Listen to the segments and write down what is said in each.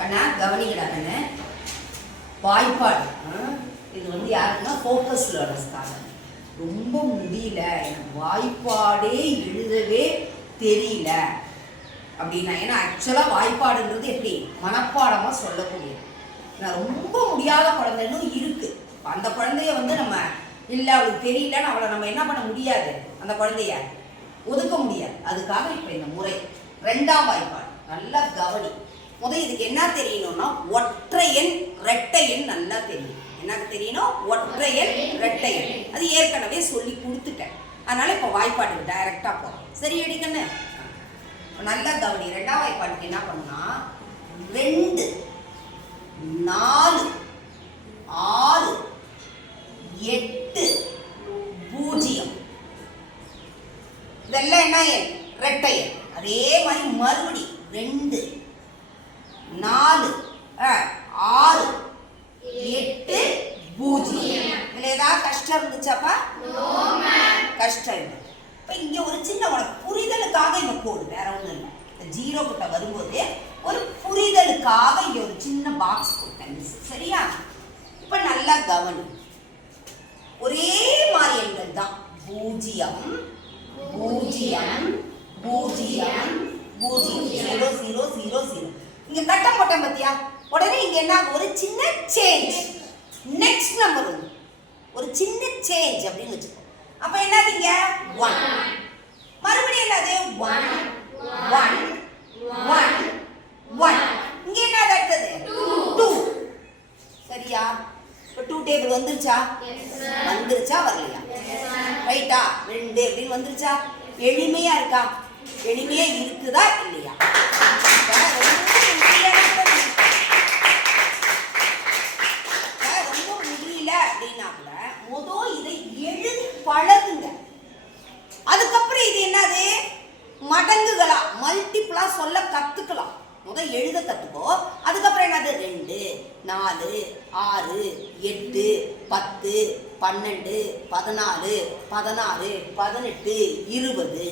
கண்ணா கவனிக்கிறாங்கன்னு வாய்ப்பாடு. இது வந்து யாருக்குன்னா ஃபோக்கஸ் லேர்னர்ஸ்க்காக ரொம்ப முடியல. எனக்கு வாய்ப்பாடே எழுதவே தெரியல. அப்படின்னா ஏன்னா ஆக்சுவலாக வாய்ப்பாடுன்றது எப்படி? மனப்பாடமாக சொல்லக்கூடியது. நான் ரொம்ப முடியாத குழந்தைன்னு இருக்குது அந்த குழந்தைய வந்து நம்ம இல்லை அவளுக்கு தெரியலன்னு அவளை நம்ம என்ன பண்ண முடியாது? அந்த குழந்தைய ஒதுக்க முடியாது. அதுக்காக இப்போ இந்த முறை. ரெண்டாம் வாய்ப்பாடு. நல்லா கவனி. முதல் இதுக்கு என்ன தெரியணும்னா ஒற்றை எண் ரெட்டை எண் நல்லா தெரியும். எனக்கு தெரியணும்? ஒற்றை எண் ரெட்டை எண். அது ஏற்கனவே சொல்லி கொடுத்துட்டேன். அதனால இப்போ வாய்ப்பாட்டுக்கு டைரெக்டாக போகிறோம் சரி அடிக்கண்ணு நல்லா கவனி. ரெண்டாம் வாய்ப்பாட்டுக்கு என்ன பண்ணுனா ரெண்டு நாலு ஆறு எட்டு பூஜ்ஜியம். இதெல்லாம் என்ன எண்? ரெட்டை எண். அதே மாதிரி மறுபடி ரெண்டு நாலு ஆறு எட்டு பூஜ்ஜியம். இல்லை ஏதாவது கஷ்டம் இருந்துச்சாப்பா? கஷ்டம் இல்லை. இப்போ இங்கே ஒரு சின்ன உனக்கு புரிதலுக்காக இந்த கோடு வேற ஒன்றும் இல்லை. இந்த ஜீரோ கிட்ட வரும்போது ஒரு புரிதலுக்காக இங்கே ஒரு சின்ன பாக்ஸ் கொடுத்தேன் சரியா? இப்போ நல்லா கவனி ஒரே மாதிரி எண்கள் தான். பூஜ்ஜியம் பூஜ்ஜியம் பூஜ்ஜியம் பூஜ்ஜியம் ஜீரோ ஜீரோ ஜீரோ ஜீரோ. இங்க கட்டம் போட்டேன் பத்தியா? உடனே இங்க என்ன? ஒரு சின்ன சேஞ்ச் நெக்ஸ்ட் நம்பர் வந்து ஒரு சின்ன சேஞ்ச் அப்படின்னு வச்சுக்கோ. அப்ப என்னதுங்க ஒன் மறுபடியும் என்னது? ஒன் ஒன் ஒன் ஒன் இங்க என்னது அடுத்தது? டூ சரியா? இப்போ டூ டேபிள் வந்துருச்சா? வந்துருச்சா? வரலையா? ரைட்டா ரெண்டு அப்படின்னு வந்துருச்சா? எளிமையா இருக்கா? எளிமையா இருக்குதா? இல்லையா? பழகுங்க. அதுக்கப்புறம் இது என்னது? மடங்குகளா? மல்டிபிளா சொல்ல கத்துக்கலாம். முதல் எழுத கத்துக்கோ. அதுக்கப்புறம் என்னது? ரெண்டு நாலு ஆறு எட்டு பத்து பன்னெண்டு பதினாலு பதினாறு பதினெட்டு இருபது.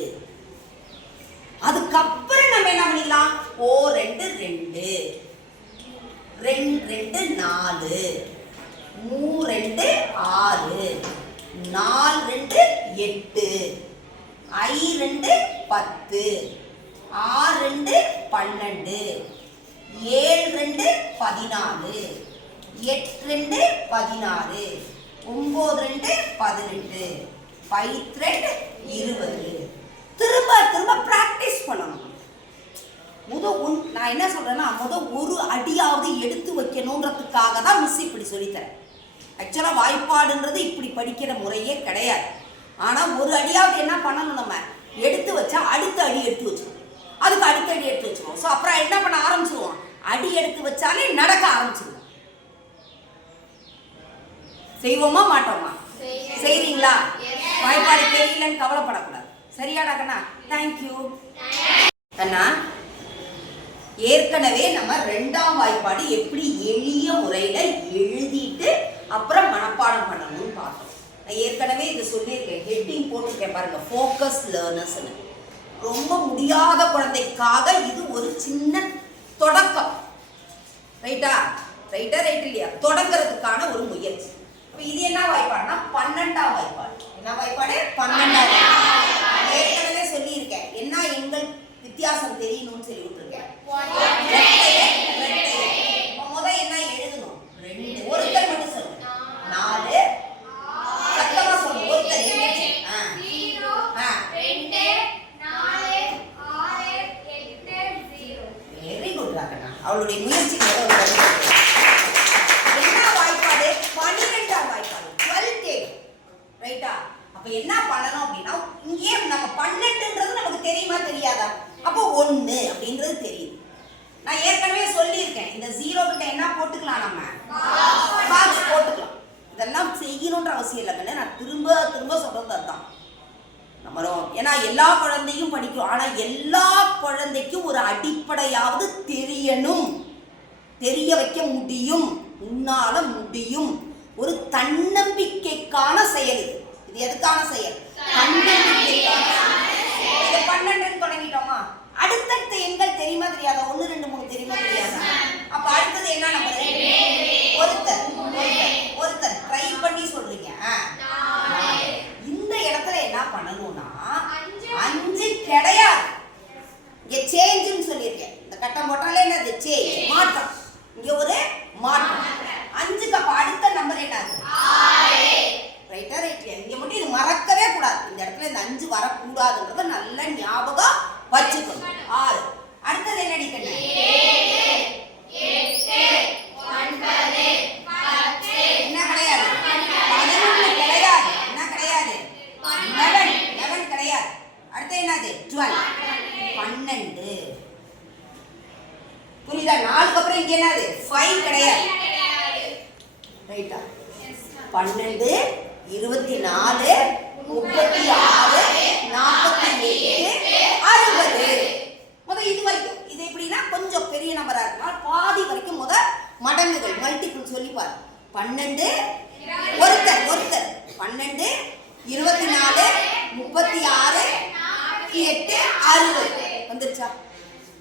அதுக்கப்புறம் நம்ம என்ன பண்ணிக்கலாம் ஓ ரெண்டு ரெண்டு. ரெண்டு ரெண்டு நாலு. மூ ரெண்டு ஆறு. நாலு ரெண்டு எட்டு. ஐ ரெண்டு பத்து. ஆறு ரெண்டு பன்னெண்டு. ஏழு ரெண்டு பதினாலு. எட்டு ரெண்டு பதினாறு. ஒம்பது ரெண்டு பதினெட்டு. பைத் ரெண்டு இருபது. திரும்ப திரும்ப ப்ராக்டிஸ் பண்ணணும். முத ஒன் நான் என்ன சொல்கிறேன்னா முத ஒரு அடியாவது எடுத்து வைக்கணுன்றதுக்காக தான் மிஸ் இப்படி சொல்லித்தரேன். ஆக்சுவலாக வாய்ப்பாடுன்றது இப்படி படிக்கிற முறையே கிடையாது. ஆனால் ஒரு அடியாவது என்ன பண்ணணும் நம்ம? எடுத்து வச்சா அடுத்த அடி எடுத்து வச்சுருவோம். அதுக்கு அடுத்த அடி எடுத்து வச்சுருவோம். ஸோ அப்புறம் என்ன பண்ண ஆரம்பிச்சிருவோம்? அடி எடுத்து வச்சாலே நடக்க ஆரம்பிச்சிருவோம். செய்வோமா மாட்டோமா? செய்றீங்களா? வாய்ப்பாடு தெரியலன்னு கவலைப்படக்கூடாது. சரியாடா கண்ணா தேங்க்யூ கண்ணா ஏற்கனவே நம்ம ரெண்டாம் வாய்ப்பாடு எப்படி எளிய முறையில் எழுதிட்டு அப்புறம் மனப்பாடம் பண்ணணும்னு பார்த்தோம். நான் ஏற்கனவே இதை சொல்லியிருக்கேன். ஹெட்டிங் போட்டிருக்கேன் பாருங்கள் ஃபோக்கஸ் லேர்னர்ஸ்னு ரொம்ப முடியாத குழந்தைக்காக இது ஒரு சின்ன தொடக்கம். ரைட்டா ரைட்டா ரைட் இல்லையா? தொடங்குறதுக்கான ஒரு முயற்சி அப்ப இது என்ன வாய்ப்பாடுனா பன்னெண்டாம் வாய்ப்பாடு என்ன வாய்ப்பாடு பன்னெண்டாம் வாய்ப்பாடு ஏற்கனவே சொல்லியிருக்கேன் என்ன எங்கள் வித்தியாசம் தெரியணும்னு சொல்லி விட்டுருக்கேன் ரெட்டையை, ரெட்டையை. அப்ப முத என்ன எழுதணும் ரெண்டு ஒருத்தர் மட்டும் சொல்லுங்க நாலு சத்தமா சொல்லு ஒருத்தர் எழுதி ஆ ஆ வெரி குட் ராகண்ணா அவளுடைய முயற்சிக்கு ஏதோ ஒரு வழி இருக்கு. என்ன வாய்ப்பாடு பன்னிரெண்டாம் வாய்ப்பாடு டுவெல் டேபிள் ரைட்டா அப்ப என்ன பண்ணணும் அப்படின்னா இங்கே நம்ம பன்னெண்டுன்றது நமக்கு தெரியுமா தெரியாதா அப்போ ஒண்ணு அப்படின்றது தெரியும் நான் ஏற்கனவே சொல்லியிருக்கேன் இந்த ஜீரோ கிட்ட என்ன போட்டுக்கலாம் நம்ம? பாக்ஸ் போட்டுக்கலாம். இதெல்லாம் செய்யணுன்ற அவசியம் இல்லைங்கன்னு நான் திரும்ப திரும்ப சொல்றது அதுதான். நம்ம ஏன்னா எல்லா குழந்தையும் படிக்கும் ஆனா எல்லா குழந்தைக்கும் ஒரு அடிப்படையாவது தெரியணும். தெரிய வைக்க முடியும் உன்னால முடியும். ஒரு தன்னம்பிக்கைக்கான செயல் இது. இது எதுக்கான செயல்? தன்னம்பிக்கைக்கான செயல். இது பன்னெண்டுன்னு தொடங்கிட்டோமா? அடுத்த தெரியுமா தெரியாதா ஒன்று ரெண்டு மூணு தெரியுமா தெரியாதா அப்ப என்ன நம்பர் ஒருத்தர் ஒருத்தர் ஒருத்தர். ட்ரை பண்ணி சொல்றீங்க ஆ. இந்த இடத்துல என்ன பண்ணணும்னா அஞ்சு கிடையாது இங்க சேஞ்சுன்னு சொல்லியிருக்கேன் இந்த கட்டம் போட்டாலே என்னது சேஞ்ச் மாற்றம் இங்க ஒரு மாற்றம் அஞ்சுக்கு அப்ப அடுத்த நம்பர் என்னது ரைட்டா ரைட்லையா இங்க மட்டும் இது மறக்கவே கூடாது இந்த இடத்துல இந்த அஞ்சு வரக்கூடாதுன்றத நல்ல ஞாபகம் வச்சுக்கணும் ஆறு அடுத்தது என்னடி கண்ணு என்ன கிடையாது பதினொன்று கிடையாது என்ன கிடையாது லெவன் லெவன் கிடையாது அடுத்து என்னது டுவெல் பன்னெண்டு புரியுதா? நாலுக்கு அப்புறம் இங்க என்னது? ஃபைவ் கிடையாது. ரைட்டா பன்னெண்டு இருபத்தி நாலு முப்பத்தி ஆறு நாற்பத்தி எட்டு அறுபது. முத இது வரைக்கும். இது எப்படின்னா கொஞ்சம் பெரிய நம்பரா இருக்கனால பாதி வரைக்கும் முத மடங்குகள் மல்டிபிள் சொல்லி பாரு. பன்னெண்டு ஒருத்தர் ஒருத்தர். பன்னெண்டு இருபத்தி நாலு முப்பத்தி ஆறு எட்டு அறுபது. வந்துருச்சா?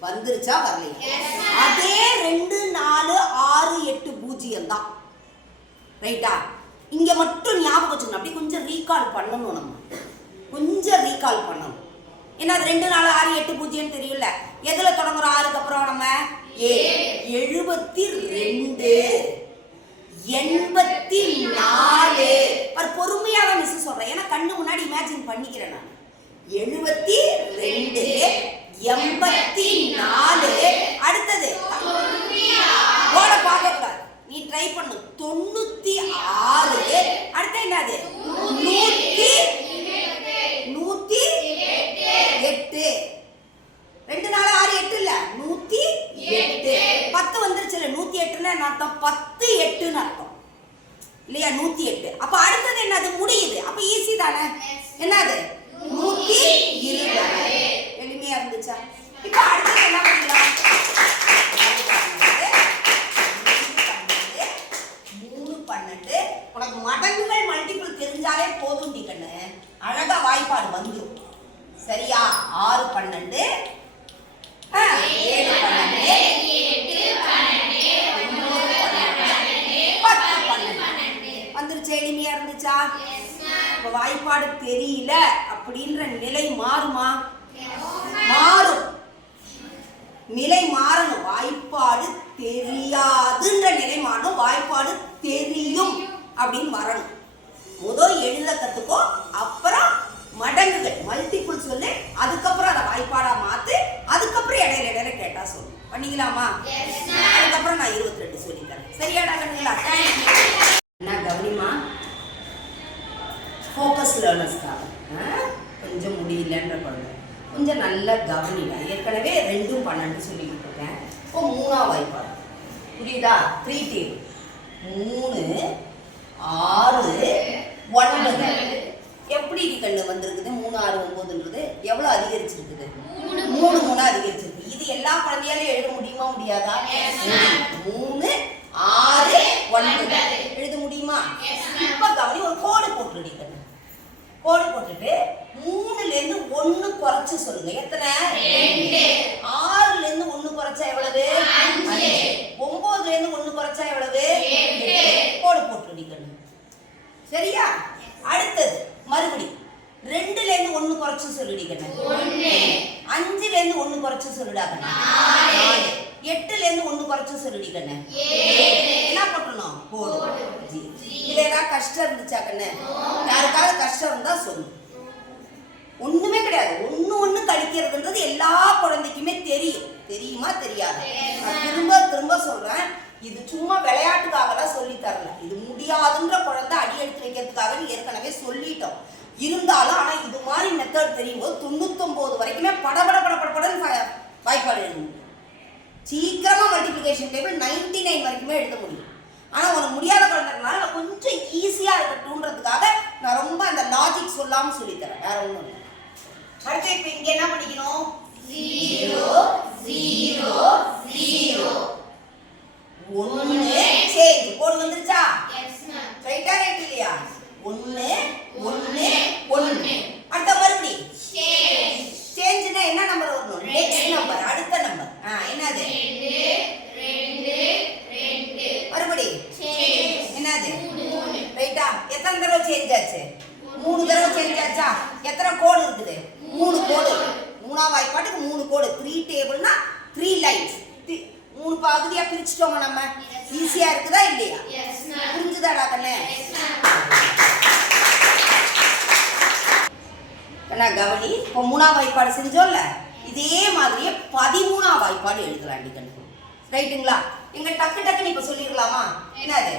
வந்துருச்சா வரலையா? அதே ரெண்டு நாலு ஆறு எட்டு பூஜ்ஜியம் தான். ரைட்டா இங்க மட்டும் ஞாபகம் வச்சுக்கணும். அப்படி கொஞ்சம் ரீகால் பண்ணணும் நம்ம. கொஞ்சம் ரீகால் பண்ணணும். ஏன்னா அது ரெண்டு நாலு ஆறு எட்டு பூஜ்ஜியம் தெரியல எதுல தொடங்குறோம்? ஆறுக்கு அப்புறம் நம்ம? ஏழு எழுபத்தி ரெண்டு. எண்பத்தி நாலு. பாரு பொறுமையா தான் மிஸ் சொல்றேன். ஏன்னா கண்ணு முன்னாடி இமேஜின் பண்ணிக்கிறேன் நான். எழுபத்தி ரெண்டு. எண்பத்தி நாலு. அடுத்தது. போட பார்க்க கூடாது நீ ட்ரை பண்ணு. தொண்ணூத்தி ஆறு. அடுத்து என்னது? நூத்தி நூத்தி எட்டு. ரெண்டு நாலு ஆறு எட்டு இல்ல? நூத்தி எட்டு. பத்து வந்துருச்சுல. நூத்தி எட்டுன்னு என்ன அர்த்தம்? பத்து எட்டுன்னு அர்த்தம். இல்லையா? நூத்தி எட்டு. அப்ப அடுத்தது என்னது? முடியுது. அப்ப ஈஸி தானே? என்னது? நூத்தி இருபது எளிமையா இருந்துச்சா இப்ப அடுத்தது என்ன பண்ணலாம் மூணு பன்னெண்டு உனக்கு மடங்குகள் மல்டிபிள் தெரிஞ்சாலே போதும் டி கண்ணு அழகா வாய்ப்பாடு வந்துடும் சரியா ஆறு பன்னெண்டு ஆ, ஏழு பன்னெண்டு ஒன்பது பன்னெண்டு, பத்து பன்னெண்டு. வந்துருச்சு எளிமையா இருந்துச்சா இப்ப வாய்ப்பாடு தெரியல அப்படின்ற நிலை மாறுமா? மாறும். நிலை மாறணும். வாய்ப்பாடு தெரியாதுன்ற நிலை மாறணும். வாய்ப்பாடு தெரியும் அப்படின்னு வரணும். முதல் எழுத கத்துக்கோ அப்புறம் மடங்குகள். மல்டிபிள் சொல்லு. அதுக்கப்புறம் அதை வாய்ப்பாடா மாத்து. அதுக்கப்புறம் இடையில இடையில கேட்டா சொல்லு. பண்ணிக்கலாமா? அதுக்கப்புறம் நான் இருபத்தி ரெண்டு சொல்லித்தரேன். சரியாடா கண்ணுங்களா? என்ன கவனிமா ஃபோக்கஸ் லேர்னர்ஸ்க்காக கொஞ்சம் முடியலன்ற குழந்தை கொஞ்சம் நல்லா கவனிடா ஏற்கனவே ரெண்டும் பன்னெண்டு சொல்லிக்கிட்டு இருக்கேன். இப்போ மூணா வாய்ப்பாடு. புரியுதா? த்ரீ டேபிள் மூணு ஆறு ஒன்பது. எப்படி இது கண்ணு வந்திருக்குது? மூணு ஆறு ஒன்பதுன்றது எவ்வளோ அதிகரிச்சிருக்குது? மூணு. மூணு அதிகரிச்சிருக்கு. இது எல்லா குழந்தையாலும் எழுத முடியுமா முடியாதா. மூணு ஆறு ஒன்பது. எழுத முடியுமா? இப்ப கவனி ஒரு கோடு போட்டுடி கண்ணு கோடு போட்டுட்டு மூணுல இருந்து ஒண்ணு குறைச்சு சொல்லுங்க. எத்தனை? ரெண்டு. ஆறுல இருந்து ஒண்ணு குறைச்சா எவ்வளவு? அஞ்சு. ஒன்பதுல இருந்து ஒண்ணு குறைச்சா எவ்வளவு? கோடு கண்ணு சரியா? அடுத்தது மறுபடி. ரெண்டுல இருந்து ஒண்ணு குறைச்சு சொல்லுடி கண்ணு அஞ்சுல இருந்து ஒண்ணு குறைச்சு சொல்லுடா கண்ணு நாலு எட்டுல இருந்து ஒண்ணு குறைச்சு சொல்லுடி கண்ணு. என்ன போட்டணும் போடு ஜி. இதுல ஏதாவது கஷ்டம் இருந்துச்சா கண்ணு? யாருக்காவது கஷ்டம் இருந்தா சொல்லு. ஒண்ணுமே கிடையாது. ஒண்ணு ஒண்ணு கழிக்கிறதுன்றது எல்லா குழந்தைக்குமே தெரியும். தெரியுமா தெரியாது? நான் திரும்ப திரும்ப சொல்றேன். இது சும்மா விளையாட்டுக்காகலாம் சொல்லி தரல. இது முடியாதுன்ற குழந்தை அடி எடுத்து வைக்கிறதுக்காக ஏற்கனவே சொல்லிட்டோம். இருந்தாலும் ஆனா இது மாதிரி மெத்தட் தெரியும் போது தொண்ணூத்தொன்பது வரைக்குமே படபட படபடன்னு வா- வாய்ப்பாடு முடியும் சீக்கிரமா மல்டிப்ளிகேஷன் டேபிள் நைன்டி நைன் வரைக்குமே எழுத முடியும். ஆனா உனக்கு முடியாத குழந்தைனால நான் கொஞ்சம் ஈஸியா இருக்கட்டும்ன்றதுக்காக நான் ரொம்ப அந்த லாஜிக் சொல்லாம சொல்லித் தரேன் வேற ஒண்ணும் இல்லை. அடுத்து இப்ப இங்க என்ன படிக்கணும்? ஜீரோ ஜீரோ ஜீரோ ஒண்ணு சேஞ்ச் கோடு வந்துருச்சா? ரைட்டா ரைட் இல்லையா? ஒண்ணு ஒண்ணு ஒண்ணு அடுத்த மறுபடி. சேஞ்ச்னா என்ன நம்பர் வரணும்? நெக்ஸ்ட் நம்பர் அடுத்த என்னது? மறுபடி. என்னது? ரைட்டா. எத்தனை தடவை சேஞ்ச் ஆச்சு? மூணு தடவை சேஞ்ச் ஆச்சா? எத்தனை கோடு இருக்குது? மூணு கோடு. மூணாவது வாய்ப்பாட்டுக்கு மூணு கோடு. த்ரீ டேபிள்னா த்ரீ லைன்ஸ் மூணு பகுதியா பிரிச்சுட்டோங்க நம்ம? ஈஸியா இருக்குதா இல்லையா? புரிஞ்சுதாடா கண்ணு? கண்ணா கவனி இப்போ மூணாவது வாய்ப்பாடு செஞ்சோம்ல? இதே மாதிரியே பதிமூணா வாய்ப்பாடு எழுதலாம் கண்ணு ரைட்டுங்களா? எங்க டக்கு டக்குன்னு இப்ப சொல்லிடலாமா? என்னது?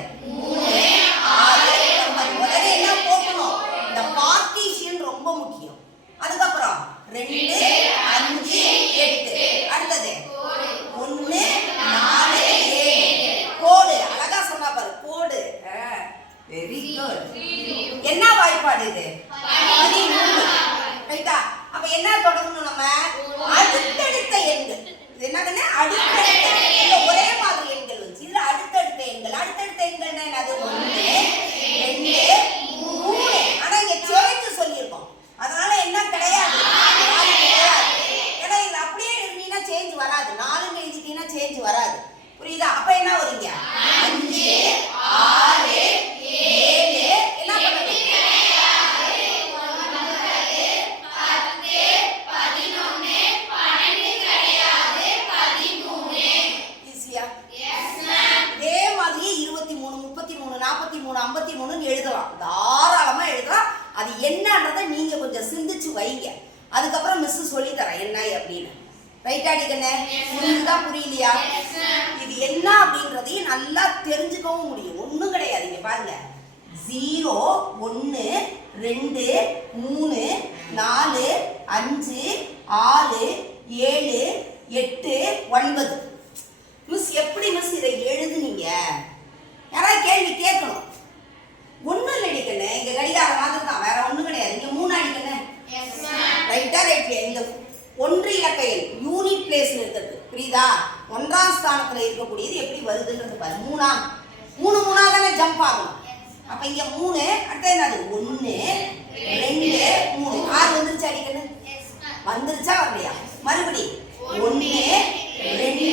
முதல்ல என்ன போட்டணும் இந்த பார்ட்டிஷியன் ரொம்ப முக்கியம். அதுக்கப்புறம் ரெண்டு அஞ்சு எட்டு. அடுத்தது ஒண்ணு நாலு ஏழு. கோடு. அழகா சொன்னா பாரு. கோடு. வெரி குட் என்ன வாய்ப்பாடு இது? பதிமூணு. ரைட்டா? அப்ப என்ன தொடங்கணும் நம்ம? அடுத்தடுத்த எண்கள். இது என்னதுன்னு அடுத்தடுத்த இல்ல ஒரே மாதிரி எண்கள் வச்சு இதுல அடுத்தடுத்த எண்கள். அடுத்தடுத்த எண்கள் என்னது? ஒண்ணு ரெண்டு மூணு. ஆனா இங்க சேர்த்து சொல்லியிருக்கோம். அதனால என்ன கிடையாது? ஏன்னா இது அப்படியே எழுதினா சேஞ்ச் வராது. நாலுன்னு எழுதிட்டீங்கன்னா சேஞ்ச் வராது. புரியுதா? அப்ப என்ன வருங்க? அஞ்சு ஆறு ஏழு என்ன பண்ணுவீங்க ஈஸியா இதே மாதிரியே இருபத்தி மூணு முப்பத்தி மூணு நாற்பத்தி மூணு ஐம்பத்தி மூணுன்னு எழுதலாம் தாராளமா எழுதலாம் அது என்னன்றதை நீங்க கொஞ்சம் சிந்திச்சு வைங்க அதுக்கப்புறம் மிஸ் சொல்லி தரேன் என்ன அப்படின்னு ரைட் அடிக்கண்ணே புரியுதா புரியலையா இது என்ன அப்படின்றதையும் நல்லா தெரிஞ்சுக்கவும் முடியும் ஒன்றும் கிடையாது இங்க பாருங்க ஜீரோ ஒன்று ரெண்டு மூணு நாலு அஞ்சு ஆறு ஏழு எட்டு ஒன்பது மிஸ் எப்படி மிஸ் இதை எழுதுனீங்க யாராவது கேள்வி கேட்கணும் ஒன்றும் இல்லை அடிக்கண்ணே இங்கே கடிகாரம் மாதிரி தான் வேற ஒன்றும் கிடையாது இங்கே மூணு அடிக்கண்ணே ரைட்டா ரைட் இந்த ஒன்று இலக்க எண் யூனிட் பிளேஸ்ல இருக்கிறது புரியுதா ஒன்றாம் ஸ்தானத்துல இருக்கக்கூடியது எப்படி வருதுன்றது பாரு மூணா மூணு மூணா தானே ஜம்ப் ஆகணும் அப்ப இங்க மூணு அடுத்து என்னது ஒண்ணு ரெண்டு மூணு ஆறு வந்துருச்சு அடிக்கண்ணு வந்துருச்சா வரலையா மறுபடி ஒண்ணு ரெண்டு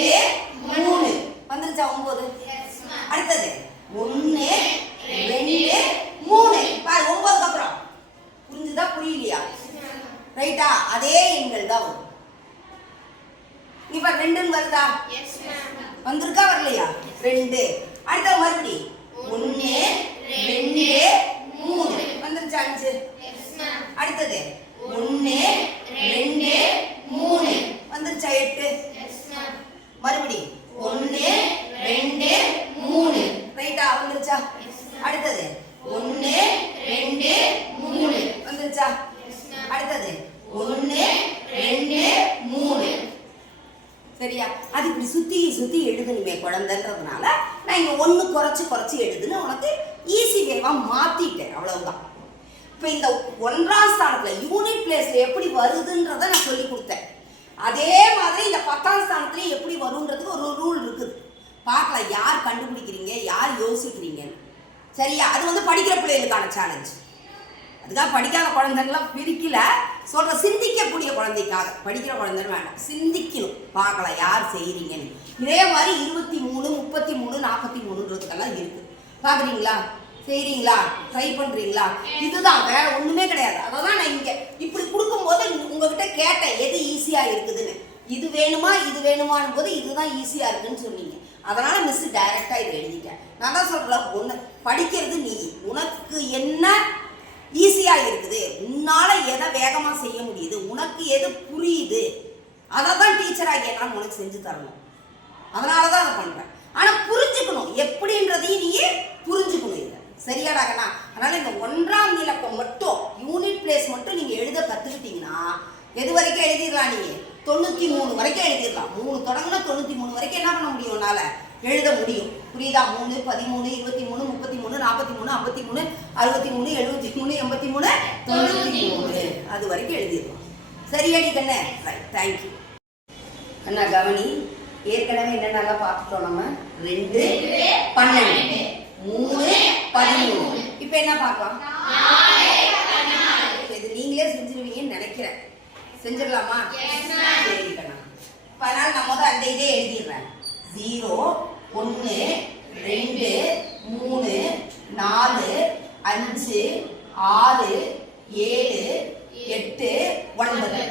மூணு வந்துருச்சா ஒன்பது அடுத்தது ஒண்ணு ரெண்டு மூணு பாரு ஒன்பதுக்கு அப்புறம் புரிஞ்சுதா புரியலையா ரைட்டா அதே எண்கள் தான் வரும் இப்ப ரெண்டுன்னு வருதா வந்திருக்கா வரலையா? ரெண்டு. அடுத்த மறுபடி. ஒண்ணு ரெண்டு மூணு. வந்துருச்சா அஞ்சு? அடுத்தது. ஒண்ணு ரெண்டு மூணு. வந்துருச்சா எட்டு? மறுபடி. ஒண்ணு ரெண்டு மூணு. ரைட்டா வந்துருச்சா? அடுத்தது. ஒண்ணு ரெண்டு மூணு. வந்துருச்சா? அடுத்தது. ஒண்ணு ரெண்டு மூணு. சரியா? அது இப்படி சுத்தி சுத்தி எழுதணுமே குழந்தைன்றதுனால நான் இங்க ஒன்று குறைச்சு குறைச்சு எழுதுன்னு உனக்கு ஈஸி வேவா மாத்திட்டேன். அவ்வளவுதான். இப்போ இந்த ஒன்றாம் ஸ்தானத்துல யூனிட் பிளேஸ்ல எப்படி வருதுன்றதை நான் சொல்லி கொடுத்தேன். அதே மாதிரி இந்த பத்தாம் ஸ்தானத்துலேயும் எப்படி வருன்றதுக்கு ஒரு ரூல் இருக்குது. பார்க்கலாம் யார் கண்டுபிடிக்கிறீங்க யார் யோசிக்கிறீங்கன்னு. சரியா? அது வந்து படிக்கிற பிள்ளைகளுக்கான சேலஞ்ச் அதுக்காக படிக்காத குழந்தைங்களாம் பிரிக்கல. சொல்கிற சிந்திக்கக்கூடிய குழந்தைக்காக படிக்கிற குழந்தைன்னு வேண்டாம். சிந்திக்கணும். பார்க்கலாம் யார் செய்கிறீங்கன்னு இதே மாதிரி இருபத்தி மூணு முப்பத்தி மூணு நாற்பத்தி மூணுன்றதுக்கெல்லாம் இருக்கு. பார்க்குறீங்களா? செய்றீங்களா? ட்ரை பண்றீங்களா? இதுதான் வேற ஒண்ணுமே கிடையாது. அததான் நான் இங்கே இப்படி கொடுக்கும்போது உங்ககிட்ட கேட்டேன் எது ஈஸியா இருக்குதுன்னு. இது வேணுமா இது வேணுமான்னு போது இதுதான் ஈஸியா இருக்குன்னு சொன்னீங்க. அதனால மிஸ் டைரெக்டாக இதை எழுதிட்டேன். நான் தான் சொல்கிறேன் ஒன்று படிக்கிறது நீ. உனக்கு என்ன ஈஸியாக இருக்குது. உன்னால் எதை வேகமாக செய்ய முடியுது? உனக்கு எது புரியுது? அதை தான் டீச்சராக நான் உனக்கு செஞ்சு தரணும். அதனால தான் அதை பண்ணுறேன் ஆனால் புரிஞ்சுக்கணும். எப்படின்றதையும் நீயே புரிஞ்சுக்கணும் இதை. சரியாடாகண்ணா அதனால் இந்த ஒன்றாம் இலக்கம் மட்டும் யூனிட் பிளேஸ் மட்டும் நீங்கள் எழுத கற்றுக்கிட்டீங்கன்னா எது வரைக்கும் எழுதிடலாம் நீங்கள் தொண்ணூற்றி மூணு வரைக்கும் எழுதிடலாம். மூணு தொடங்கினா தொண்ணூற்றி மூணு வரைக்கும் என்ன பண்ண முடியும் உன்னால்? எழுத முடியும். புரியுதா? மூணு பதிமூணு இருபத்தி மூணு முப்பத்தி மூணு நாற்பத்தி மூணு ஐம்பத்தி மூணு அறுபத்தி மூணு எழுபத்தி மூணு எண்பத்தி மூணு தொண்ணூத்தி மூணு. அது வரைக்கும் எழுதிடலாம் சரியாடி கண்ணே. ரைட் தேங்க்யூ அண்ணா கவனி. ஏற்கனவே என்னென்னலாம் பார்த்துட்டோம் நம்ம? ரெண்டு பன்னெண்டு. மூணு பதிமூணு. இப்போ என்ன பார்க்கலாம்? இது நீங்களே செஞ்சிருவீங்கன்னு நினைக்கிறேன். செஞ்சிடலாமா? சரி கண்ணா. இப்போ அதனால நான் முதல் அந்த இதே எழுதிடுறேன். ஜீரோ ஒன்று ரெண்டு மூணு நாலு அஞ்சு ஆறு ஏழு எட்டு ஒன்பது.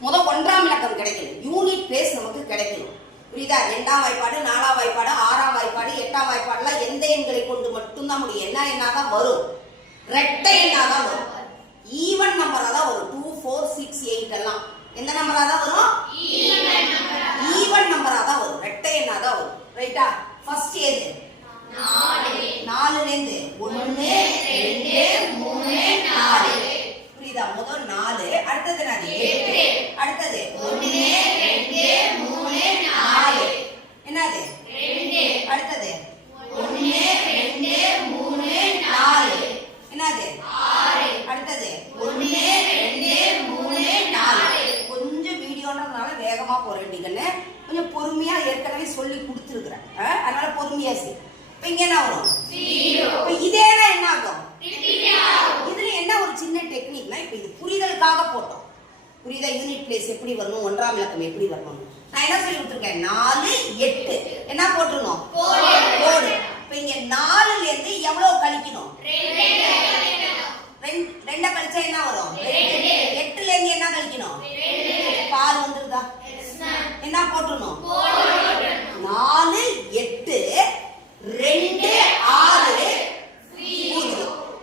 முத ஒன்றாம் இலக்கம் கிடைக்கும் யூனிட் பிளேஸ் நமக்கு கிடைக்கணும். புரியுதா? ரெண்டாம் வாய்ப்பாடு நாலாம் வாய்ப்பாடு ஆறாம் வாய்ப்பாடு எட்டாம் வாய்ப்பாடுலாம் எந்த எண்களை கொண்டு மட்டும்தான் முடியும் என்ன எண்ணாதான் வரும்? ரெட்டை எண்ணாதான் வரும். ஈவன் நம்பரா தான் வரும். டூ ஃபோர் சிக்ஸ் எயிட் எல்லாம். எந்த நம்பரா தான் வரும் ஈவன் நம்பரா தான் வரும் ரெட்டை எண்ணா தான் ரைட்டா ஃபர்ஸ்ட் எது நாலுல இருந்து ஒண்ணு ரெண்டு மூணு நாலு. புரியுதா? முதல் நாலு அடுத்தது என்னது எட்டு. அடுத்தது ஒண்ணு ரெண்டு மூணு நாலு. என்னது? அடுத்தது ஒண்ணு ரெண்டு மூணு நாலு. என்னது? அடுத்தது ஒண்ணு ரெண்டு மூணு நாலு. கொஞ்சம் வீடியோன்றதுனால வேகமா போறேன் நீங்கன்னு கொஞ்சம் பொறுமையா ஏற்கனவே சொல்லி கொடுத்துருக்குறேன். அதனால பொறுமையா சரி இப்ப இங்க என்ன வரும்? இப்ப இதேனா என்ன ஆகும்? இதுல என்ன ஒரு சின்ன டெக்னிக்னா இப்ப இது புரிதலுக்காக போட்டோம். புரியுதா யூனிட் பிளேஸ் எப்படி வரணும்? ஒன்றாம் இலக்கம் எப்படி வரணும்? நான் என்ன சொல்லி கொடுத்துருக்கேன்? நாலு எட்டு. என்ன போட்டுருணும் கோடு இப்ப இங்க நாலுல இருந்து எவ்வளவு கழிக்கணும்? ரெண்ட. கழிச்சா என்ன வரும்? எட்டுல இருந்து என்ன கழிக்கணும்? பால் வந்துருதா? என்ன போட்டுருணும் நாலு எட்டு ரெண்டு ஆறு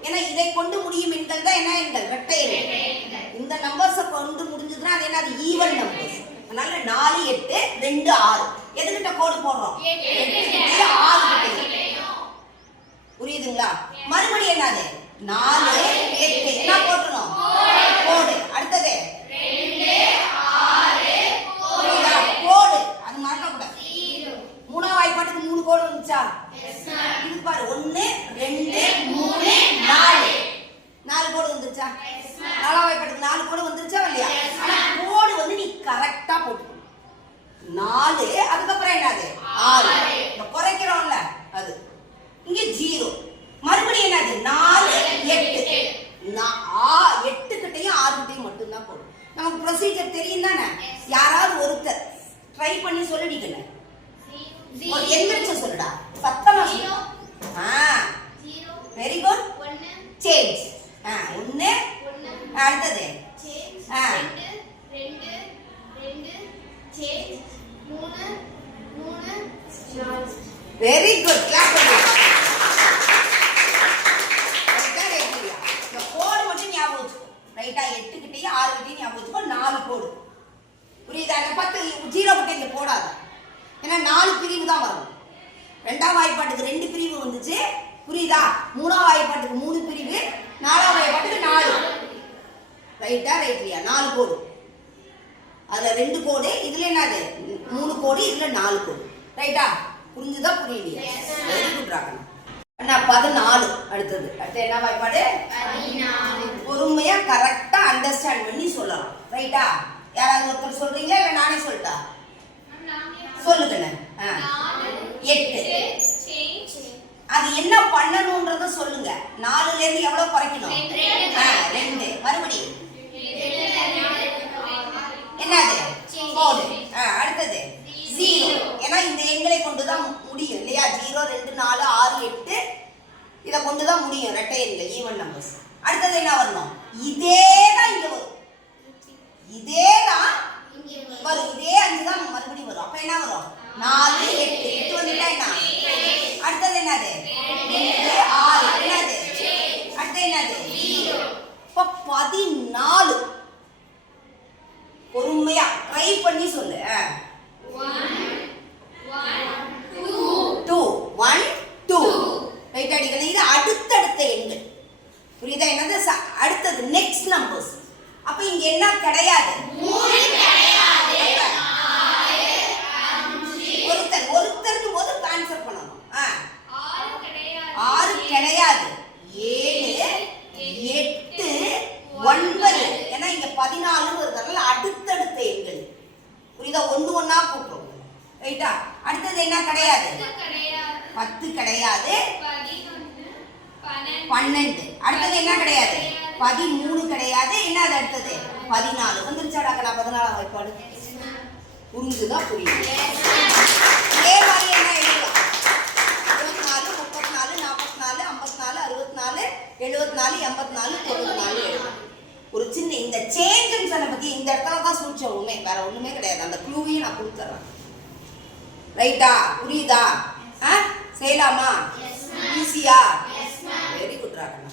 ஏன்னா இதை கொண்டு முடியும் எண்கள் தான் என்ன எண்கள்? எண்கள். இந்த நம்பர்ஸை கொண்டு முடிஞ்சதுன்னா அது என்ன அது ஈவன் நம்பர்ஸ் அதனால நாலு எட்டு ரெண்டு ஆறு. எதுகிட்ட கோடு போடுறோம்? ஆறு புரியுதுங்களா? மறுபடியும் என்னது? நாலு எட்டு. என்ன போட்டுறோம் கோடு அடுத்தது புரியுதா? கோடு அது மறக்கக்கூடாது மூணாம் வாய்ப்பாட்டுக்கு மூணு கோடு வந்துச்சா இது பாரு. ஒண்ணு ரெண்டு மூணு நாலு. நாலு கோடு வந்துருச்சா? வாய்ப்பாட்டுக்கு நாலு கோடு வந்துருச்சா? இல்லையா? கோடு வந்து நீ கரெக்டா போட்டுக்கணும் நாலு அதுக்கப்புறம் என்னது ஆறு இந்த குறைக்கிறோம்ல அது இங்க ஜீரோ மறுபடியும் என்னது நாலு எட்டு நா- ஆ- எட்டு கிட்டையும் ஆறு கிட்டையும் மட்டும்தான் போடும் நமக்கு ப்ரொசீஜர் தெரியும் தானே யாராவது ஒருத்தர் ட்ரை பண்ணி சொல்லிடிக்கணும் ஒரு எந்திரிச்சு சொல்லுடா சத்தமா சொல்லு ஆ வெரி குட் சேஞ்ச் ஆ ஒண்ணு அடுத்தது ஆ. வெரி குட் கிளாப் பண்ணுங்க ரைட்டா ரைட்டியா இந்த கோடு மட்டும் ஞாபகம் வச்சுக்கோ ரைட்டா எட்டு கிட்டேயும் ஆறு கிட்டேயும் ஞாபகம் வச்சுக்கோ நாலு கோடு புரியுதா அந்த பத்து ஜீரோ மட்டும் இங்க போடாத ஏன்னா நாலு பிரிவு தான் வரும் ரெண்டாம் வாய்ப்பாட்டுக்கு ரெண்டு பிரிவு வந்துச்சு புரியுதா மூணாம் வாய்ப்பாட்டுக்கு மூணு பிரிவு நாலாம் வாய்ப்பாட்டுக்கு நாலு ரைட்டா ரைட்லியா நாலு கோடு அதுல ரெண்டு கோடு இதுல என்னது மூணு கோடு இதுல நாலு கோடு ரைட்டா புரிஞ்சுதா புரியலையா வெரி குட் ராகன் அண்ணா பதினாலு அடுத்தது அடுத்து என்ன வாய்ப்பாடு பொறுமையா கரெக்டா அண்டர்ஸ்டாண்ட் பண்ணி சொல்லலாம் ரைட்டா யாராவது ஒருத்தர் சொல்றீங்களா இல்ல நானே சொல்லட்டா சொல்லுங்கண்ணே ஆ. எட்டு அது என்ன பண்ணணும்ன்றத சொல்லுங்க நாலுல இருந்து எவ்வளவு குறைக்கணும்? ரெண்டு. மறுபடியும் என்னது? ஆ, அடுத்தது. ஜீரோ. ஏன்னா இந்த எண்களை கொண்டு தான் முடியும் இல்லையா? ஜீரோ ரெண்டு நாலு ஆறு எட்டு. இதை கொண்டு தான் முடியும் ரெட்டை எண்கள் ஈவன் நம்பர்ஸ் அடுத்தது என்ன வரணும்? இதே தான் இங்க வரும். இதே தான் வரும். இதே அஞ்சு தான் மறுபடியும் வரும். அப்ப என்ன வரும்? நாலு எட்டு. எட்டு வந்துட்டா என்ன? அடுத்தது என்னது? ஆறு. என்னது? இப்ப பதினாலு. பொறுமையா ட்ரை பண்ணி சொல்லு. டூ ஒன் டூ ரைட் அடிக்கணும் இது அடுத்தடுத்த எண்கள். புரியுதா? என்னது? அடுத்தது நெக்ஸ்ட் நம்பர்ஸ் அப்ப இங்க என்ன கிடையாது ஒருத்தர் ஒருத்தருக்கு போது ஆன்சர் பண்ணணும் ஆ, ஆறு கிடையாது ஏழு எட்டு ஒன்பது ஏன்னா இங்க பதினாலுன்னு இருக்கிறதுனால அடுத்தடுத்த எண்கள். புரியுதா? ஒன்று ஒண்ணா கூட்டுறோம் ரைட்டா அடுத்தது என்ன? கிடையாது. பத்து கிடையாது. பன்னெண்டு அடுத்தது என்ன கிடையாது? பதிமூணு கிடையாது. என்ன அது அடுத்தது? பதினாலு. வந்துருச்சாடாக்க நான் பதினாலாம் வாய்ப்பாடு. புரிஞ்சுதா? புரியுது. இதே மாதிரி என்ன எழுதலாம் இருபத்தி நாலு முப்பத்தி நாலு நாற்பத்தி நாலு ஐம்பத்தி நாலு அறுபத்தி நாலு எழுபத்தி நாலு எண்பத்தி நாலு தொண்ணூத்தி நாலு எழுதலாம் ஒரு சின்ன இந்த சேஞ்சுன்னு சொன்ன பற்றி இந்த இடத்துல தான் சூழ்ச்சி ஒன்றுமே வேற ஒன்றுமே கிடையாது. அந்த க்ளூவையும் நான் கொடுத்துட்றேன் ரைட்டா புரியுதா? ஆ? செய்யலாமா? ஈஸியா வெரி குட் ராகண்ணா